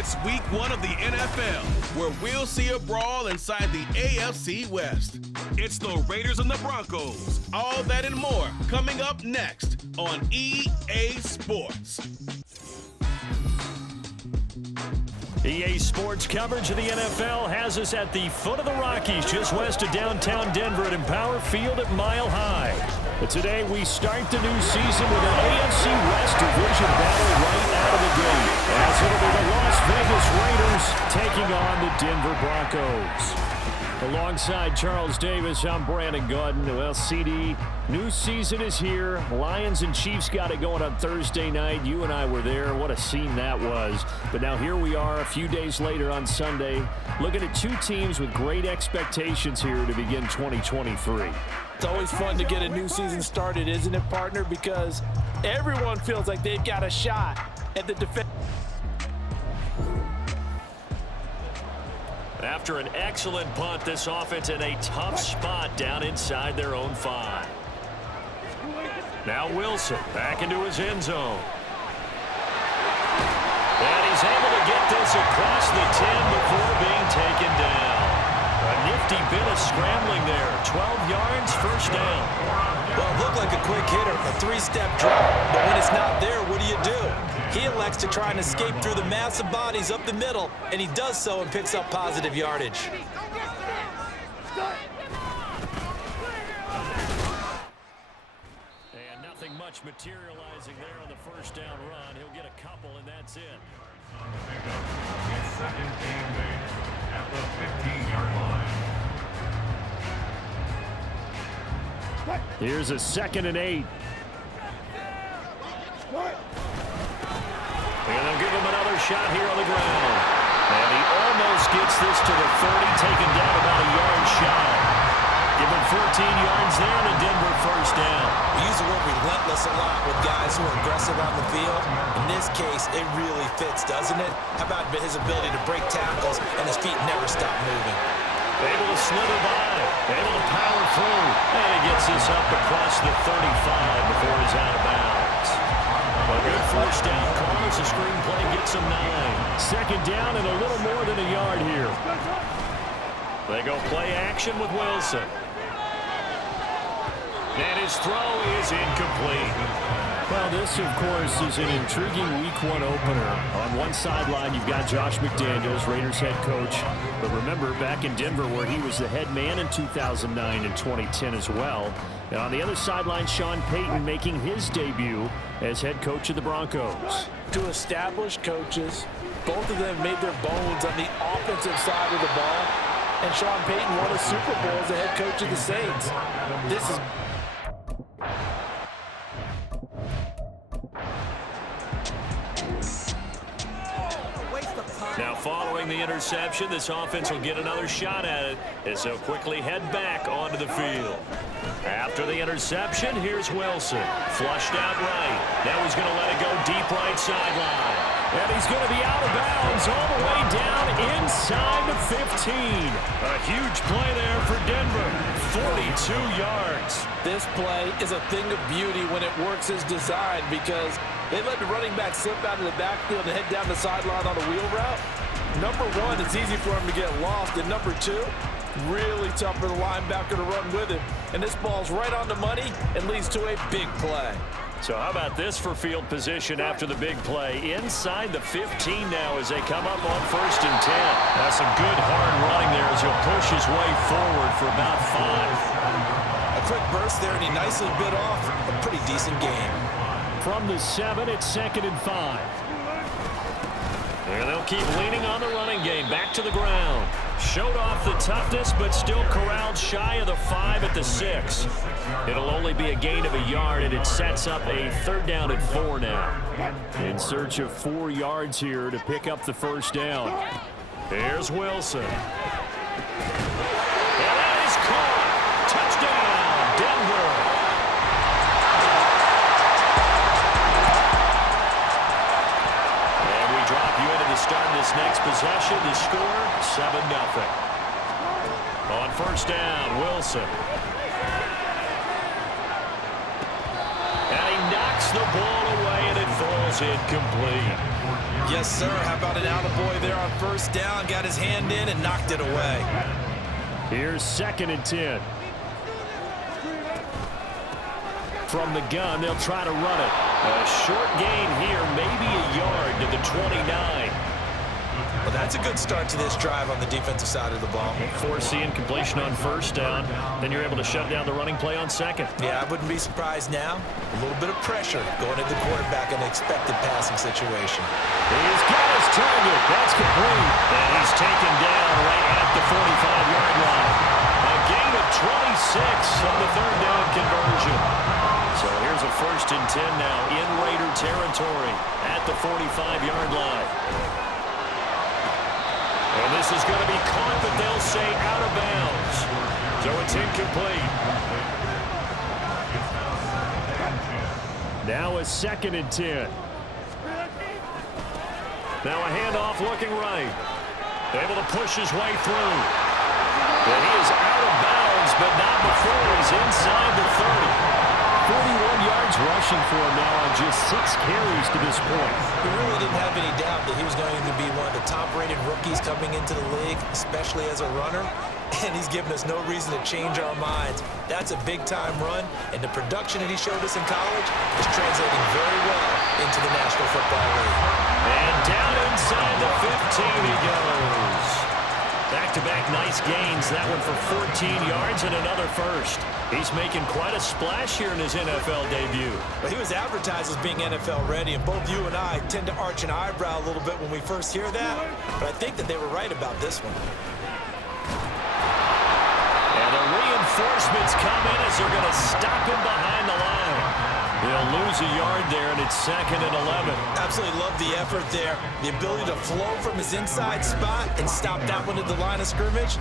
It's week 1 of the NFL, where we'll see a brawl inside the AFC West. It's the Raiders and the Broncos. All that and more coming up next on EA Sports. EA Sports coverage of the NFL has us at the foot of the Rockies, just west of downtown Denver at Empower Field at Mile High. But today we start the new season with an AFC West division battle right out of the gate, as it'll be the Las Vegas Raiders taking on the Denver Broncos. Alongside Charles Davis, I'm Brandon Gordon. Well, CD, new season is here. Lions and Chiefs got it going on Thursday night. You and I were there. What a scene that was. But now here we are a few days later on Sunday, looking at two teams with great expectations here to begin 2023. It's always fun to get a new season started, isn't it, partner? Because everyone feels like they've got a shot at the defense. After an excellent punt, this offense in a tough spot down inside their own 5. Now Wilson back into his end zone. And he's able to get this across the 10 before being taken down. A nifty bit of scrambling there. 12 yards, first down. Well, it looked like a quick hitter, a 3-step drop. But when it's not there, what do? He elects to try and escape through the massive bodies up the middle, and he does so and picks up positive yardage. And nothing much materializing there on the first down run. He'll get a couple, and that's it. On the pickup, his second game made at the 15-yard line. Here's a 2nd and 8. And they'll give him another shot here on the ground. And he almost gets this to the 30, taken down about a yard shy. Give him 14 yards there and a Denver first down. We use the word relentless a lot with guys who are aggressive on the field. In this case, it really fits, doesn't it? How about his ability to break tackles and his feet never stop moving? Able to slither by, able to power through, and he gets this up across the 35 before he's out of bounds. A good first down call as the screenplay gets him 9. Second down and a little more than a yard here. They go play action with Wilson. And his throw is incomplete. Well, this, of course, is an intriguing Week 1 opener. On one sideline, you've got Josh McDaniels, Raiders head coach. But remember, back in Denver where he was the head man in 2009 and 2010 as well. And on the other sideline, Sean Payton making his debut as head coach of the Broncos. Two established coaches. Both of them made their bones on the offensive side of the ball. And Sean Payton won a Super Bowl as the head coach of the Saints. This is... Now following the interception, this offense will get another shot at it as they'll quickly head back onto the field. After the interception, here's Wilson. Flushed out right. Now he's going to let it go deep right sideline. And he's going to be out of bounds all the way down inside the 15. A huge play there for Denver. 42 yards. This play is a thing of beauty when it works as designed because they let the running back slip out of the backfield and head down the sideline on a wheel route. Number one, it's easy for him to get lost. And number two, really tough for the linebacker to run with him. And this ball's right on the money and leads to a big play. So how about this for field position after the big play? Inside the 15 now as they come up on 1st and 10. That's some good hard running there as he'll push his way forward for about 5. A quick burst there and he nicely bit off a pretty decent game. From the 7, it's 2nd and 5. And they'll keep leaning on the running game. Back to the ground. Showed off the toughness, but still corralled shy of the 5 at the 6. It'll only be a gain of a yard, and it sets up a 3rd down at 4 now. In search of 4 yards here to pick up the first down. Here's Wilson. And that is caught. Touchdown, Denver. Start this next possession, the score 7-0. On 1st down, Wilson. And he knocks the ball away, and it falls is incomplete. Yes, sir. How about an attaboy there on first down? Got his hand in and knocked it away. Here's 2nd and 10. From the gun, they'll try to run it. A short gain here, maybe a yard to the 29. Well, that's a good start to this drive on the defensive side of the ball. Force the incompletion on first down. Then you're able to shut down the running play on 2nd. Yeah, I wouldn't be surprised now. A little bit of pressure going at the quarterback in an expected passing situation. He's got his target. That's complete. And he's taken down right at the 45-yard line. A gain of 26 on the 3rd down conversion. So here's a 1st and 10 now in Raider territory at the 45-yard line. And this is going to be caught, but they'll say out of bounds. So it's incomplete. Now a 2nd and 10. Now a handoff looking right. Able to push his way through. And he is out of bounds, but not before he's inside the 30. 41 yards rushing for him now on just 6 carries to this point. We really didn't have any doubt that he was going to be one of the top-rated rookies coming into the league, especially as a runner. And he's given us no reason to change our minds. That's a big-time run, and the production that he showed us in college is translating very well into the National Football League. And down inside the 15 he goes. Back-to-back nice gains. That one for 14 yards and another first. He's making quite a splash here in his NFL debut. But he was advertised as being NFL ready, and both you and I tend to arch an eyebrow a little bit when we first hear that. But I think that they were right about this one. And the reinforcements come in as they're going to stop him behind the line. They'll lose a yard there, and it's 2nd and 11. Absolutely love the effort there. The ability to flow from his inside spot and stop that one at the line of scrimmage.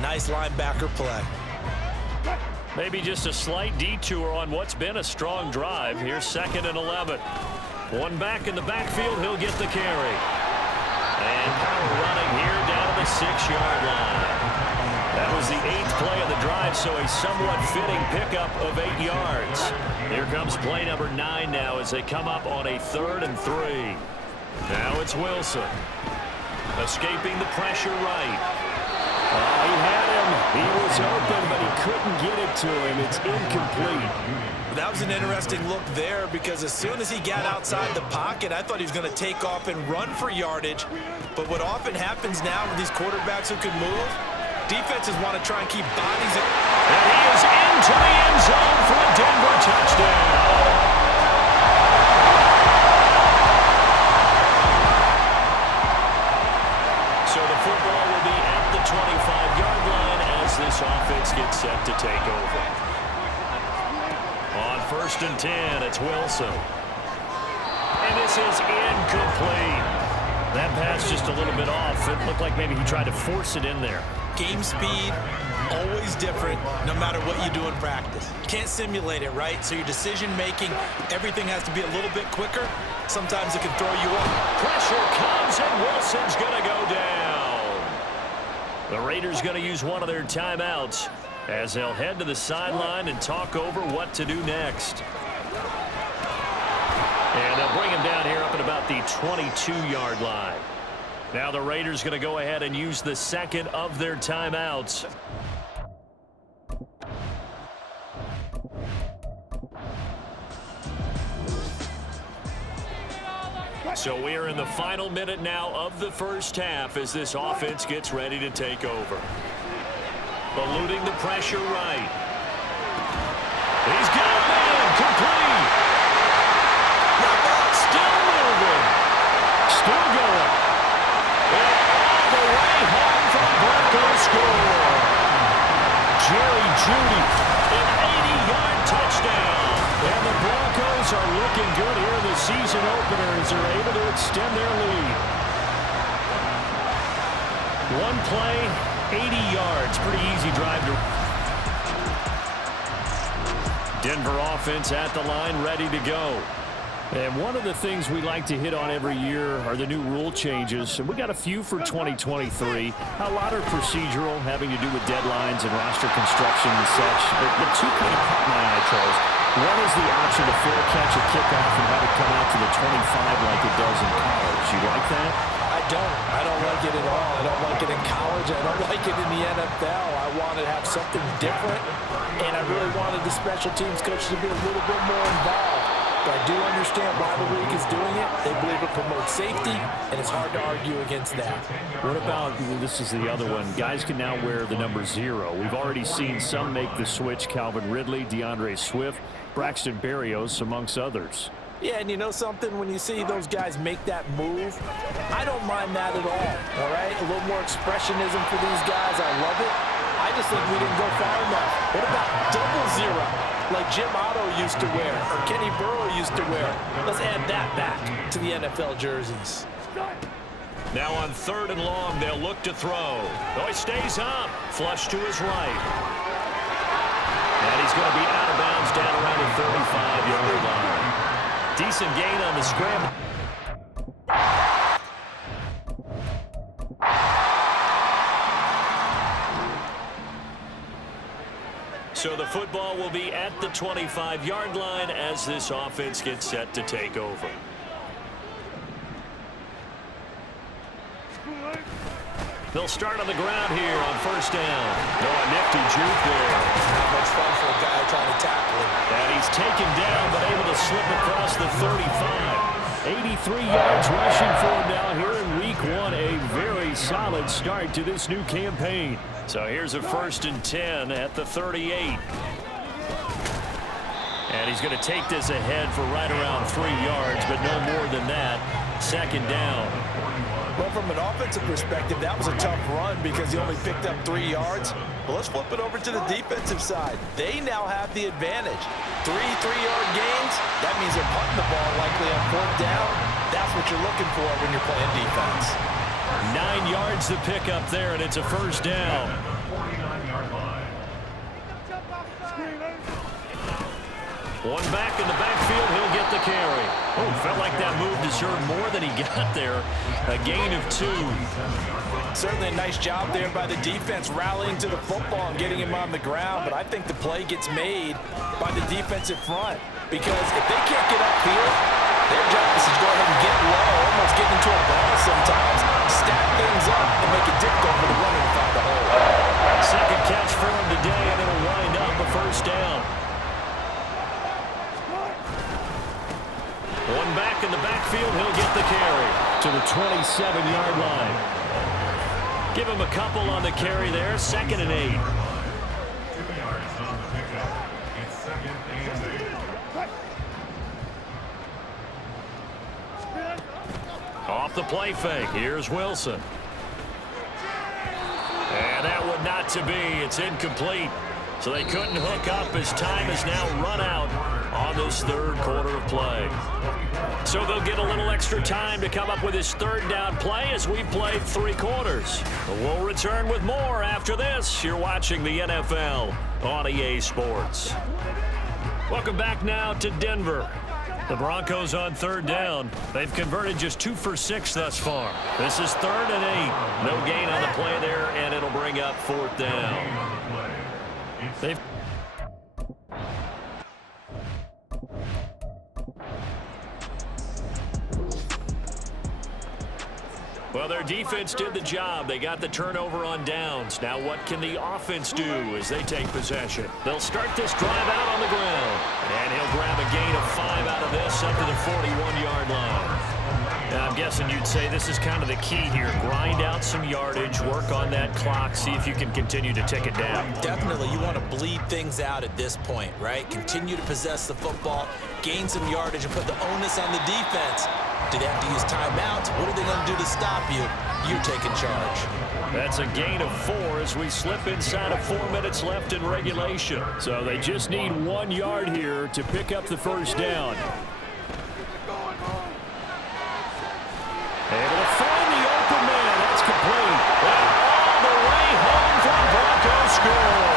Nice linebacker play. Maybe just a slight detour on what's been a strong drive. Here's 2nd and 11. One back in the backfield, he'll get the carry. And power running here down to the 6-yard line. That was the 8th play of the drive, so a somewhat fitting pickup of 8 yards. Here comes play number 9 now as they come up on a 3rd and 3. Now it's Wilson. Escaping the pressure right. He had him. He was open, but he couldn't get it to him. It's incomplete. That was an interesting look there because as soon as he got outside the pocket, I thought he was going to take off and run for yardage. But what often happens now with these quarterbacks who can move, defenses want to try and keep bodies in. And he is into the end zone for a Denver touchdown. So the football will be at the 25-yard line as this offense gets set to take over. On 1st and 10, it's Wilson. And this is incomplete. That pass just a little bit off. It looked like maybe he tried to force it in there. Game speed, always different, no matter what you do in practice. You can't simulate it, right? So your decision-making, everything has to be a little bit quicker. Sometimes it can throw you off. Pressure comes, and Wilson's going to go down. The Raiders going to use one of their timeouts as they'll head to the sideline and talk over what to do next. And they'll bring him down here up at about the 22-yard line. Now the Raiders going to go ahead and use the 2nd of their timeouts. So we are in the final minute now of the first half as this offense gets ready to take over. Eluding the pressure right. He's got a man complete. Still moving. Still going. And all the way home for the Broncos score. Jerry Jeudy, an 80-yard touchdown. And the Broncos are looking good here in the season opener as they're able to extend their lead. One play, 80 yards. Pretty easy drive to... Denver offense at the line, ready to go. And one of the things we like to hit on every year are the new rule changes. And we got a few for 2023. A lot are procedural, having to do with deadlines and roster construction and such. But two kind of caught my eye, Charles. When is the option to fair catch a kickoff and have it come out to the 25 like it does in college? You like that? I don't like it at all. I don't like it in college. I don't like it in the NFL. I want to have something different, and I really wanted the special teams coach to be a little bit more involved. But I do understand why the league is doing it. They believe it promotes safety, and it's hard to argue against that. What about, this is the other one, guys can now wear the number 0. We've already seen some make the switch, Calvin Ridley, DeAndre Swift, Braxton Berrios, amongst others. Yeah, and you know something? When you see those guys make that move, I don't mind that at all right? A little more expressionism for these guys. I love it. I just think we didn't go far enough. What about 00, like Jim Otto used to wear or Kenny Burrow used to wear? Let's add that back to the NFL jerseys. Now on 3rd and long, they'll look to throw. Oh, he stays up. Flush to his right. And he's going to be out of bounds down around the 35-yard line. Decent gain on the scramble. So the football will be at the 25-yard line as this offense gets set to take over. They'll start on the ground here on 1st down. No, a nifty juke there. Not much fun for a guy trying to tackle him. And he's taken down, but able to slip across the 35. 83 yards rushing for him now here in week 1. A very solid start to this new campaign. So here's a 1st and 10 at the 38. And he's going to take this ahead for right around 3 yards, but no more than that. 2nd down. Well, from an offensive perspective, that was a tough run because he only picked up 3 yards. But let's flip it over to the defensive side. They now have the advantage. 3 3-yard gains, that means they're punting the ball likely on 4th down. That's what you're looking for when you're playing defense. 9 yards to pick up there, and it's a 1st down. 49-yard line. One back in the backfield, he'll get the carry. Oh, felt like that move deserved more than he got there. A gain of 2. Certainly a nice job there by the defense rallying to the football and getting him on the ground, but I think the play gets made by the defensive front because if they can't get upfield, their job is to go ahead and get low, almost get into a ball sometimes, stack things up, and make it difficult for the runner to find the hole. 2nd catch for him today, and it'll wind up a 1st down. One back in the backfield, he'll get the carry to the 27-yard line. Give him a couple on the carry there, 2nd and 8. 2 yards on the pickup. It's 2nd and 8. Off the play fake, here's Wilson. And that would not to be. It's incomplete. So they couldn't hook up as time is now run out on this 3rd quarter of play. So they'll get a little extra time to come up with his 3rd down play as we played 3 quarters. We'll return with more after this. You're watching the NFL on EA Sports. Welcome back now to Denver. The Broncos on 3rd down. They've converted just 2 for 6 thus far. This is 3rd and 8. No gain on the play there, and it'll bring up 4th down. They've Well, their defense did the job. They got the turnover on downs. Now what can the offense do as they take possession? They'll start this drive out on the ground. And he'll grab a gain of 5 out of this up to the 41-yard line. Now, I'm guessing you'd say this is kind of the key here. Grind out some yardage, work on that clock, see if you can continue to tick it down. Definitely, you want to bleed things out at this point, right? Continue to possess the football, gain some yardage, and put the onus on the defense. Do they have to use timeouts? What are they going to do to stop you? You're taking charge. That's a gain of 4 as we slip inside of 4 minutes left in regulation. So they just need 1 yard here to pick up the 1st down. Able to find the open man. That's complete. And all the way home for the Broncos score.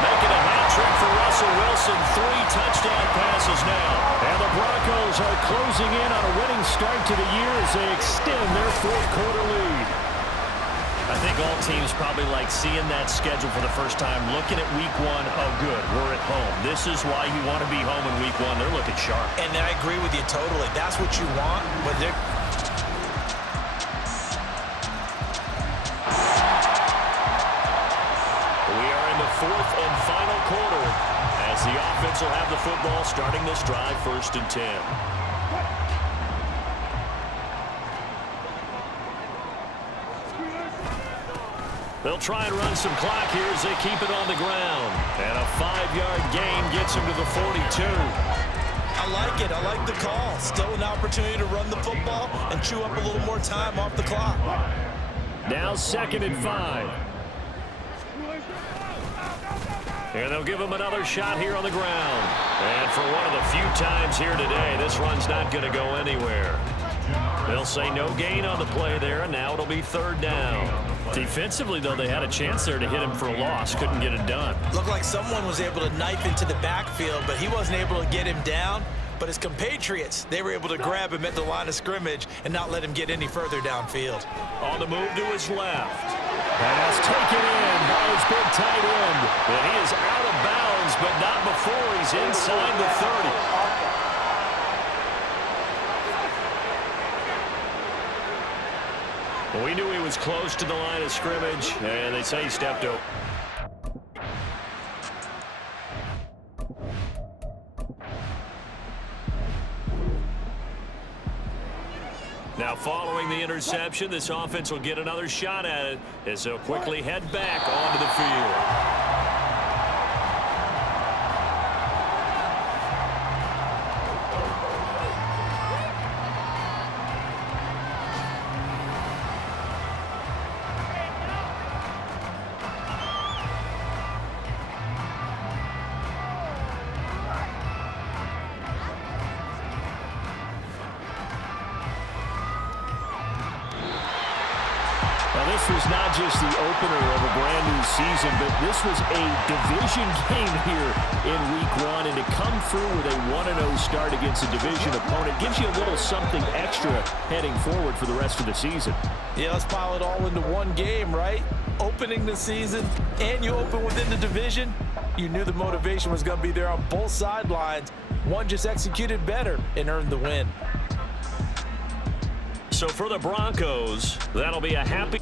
Making a hat trick for Russell Wilson. 3 touchdown passes now. And the Broncos are closing in on a winning start to the year as they extend their 4th quarter lead. I think all teams probably like seeing that schedule for the first time, looking at week one. Oh, good, we're at home. This is why you want to be home in week one. They're looking sharp. And I agree with you totally. That's what you want, but they're... We are in the fourth and final quarter as the offense will have the football starting this drive, 1st and 10. They'll try and run some clock here as they keep it on the ground. And a 5-yard gain gets him to the 42. I like it. I like the call. Still an opportunity to run the football and chew up a little more time off the clock. Now 2nd and 5. And they'll give him another shot here on the ground. And for one of the few times here today, this run's not going to go anywhere. They'll say no gain on the play there, and now it'll be 3rd down. Defensively, though, they had a chance there to hit him for a loss. Couldn't get it done. Looked like someone was able to knife into the backfield, but he wasn't able to get him down. But his compatriots, they were able to grab him at the line of scrimmage and not let him get any further downfield. On the move to his left. Pass taken in by his big tight end. And he is out of bounds, but not before he's inside the 30. We knew he was close to the line of scrimmage, and they say he stepped over. Now, following the interception, this offense will get another shot at it as they'll quickly head back onto the field. Now, this was not just the opener of a brand new season, but this was a division game here in week one. And to come through with a 1-0 start against a division opponent gives you a little something extra heading forward for the rest of the season. Yeah, let's pile it all into one game, right? Opening the season, and you open within the division. You knew the motivation was going to be there on both sidelines. One just executed better and earned the win. So for the Broncos, that'll be a happy...